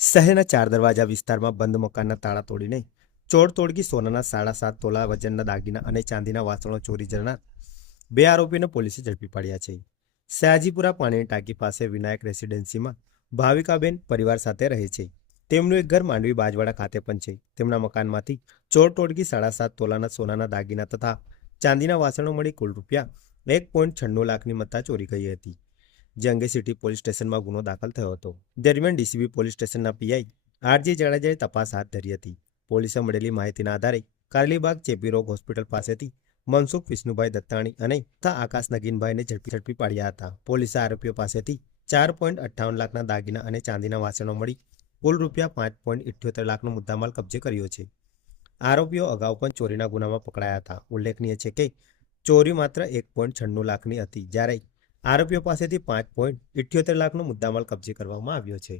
શહેરના ચાર દરવાજા વિસ્તારમાં બંધ મકાનના તાળા તોડીને ચોર તોડકી સોનાના 7.5 તોલા વજનના દાગીના અને ચાંદીના વાસણો ચોરી જનાર બે આરોપીને પોલીસે ઝડપી પાડ્યા છે. સયાજીપુરા પાણીની ટાંકી પાસે વિનાયક રેસિડેન્સીમાં ભાવિકાબેન પરિવાર સાથે રહે છે. તેમનું એક ઘર માંડવી બાજવાડા ખાતે પણ છે. તેમના મકાનમાંથી ચોર તોડકી 7.5 તોલાના સોનાના દાગીના તથા ચાંદીના વાસણો મળી કુલ રૂપિયા 1.96 લાખની મત્તા ચોરી ગઈ હતી. જે અંગે સિટી પોલીસ સ્ટેશનમાં ગુનો દાખલ થયો હતો. દરમિયાન ડીસીબી પોલીસ સ્ટેશનના પીઆઈ આરજી જાડેજાએ તપાસ હાથ ધરી હતી. પોલીસે મળેલી માહિતીના આધારે કારેલીબાગ ચેપી રોગ હોસ્પિટલ પાસેથી મનસુખ વિષ્ણુભાઈ દત્તાણી અને તથા આકાશ નગીનભાઈને ઝડપી પાડ્યા હતા. પોલીસે આરોપીઓ પાસેથી 4.58 લાખના દાગીના અને ચાંદીના વાસણો મળી કુલ રૂપિયા 5.78 લાખનો મુદ્દામાલ કબજે કર્યો છે. આરોપીઓ અગાઉ પણ ચોરીના ગુનામાં પકડાયા હતા. ઉલ્લેખનીય છે કે ચોરી માત્ર 1.96 લાખની હતી, જ્યારે આરોપીઓ પાસેથી 5.78 લાખનો મુદ્દામાલ કબજે કરવામાં આવ્યો છે.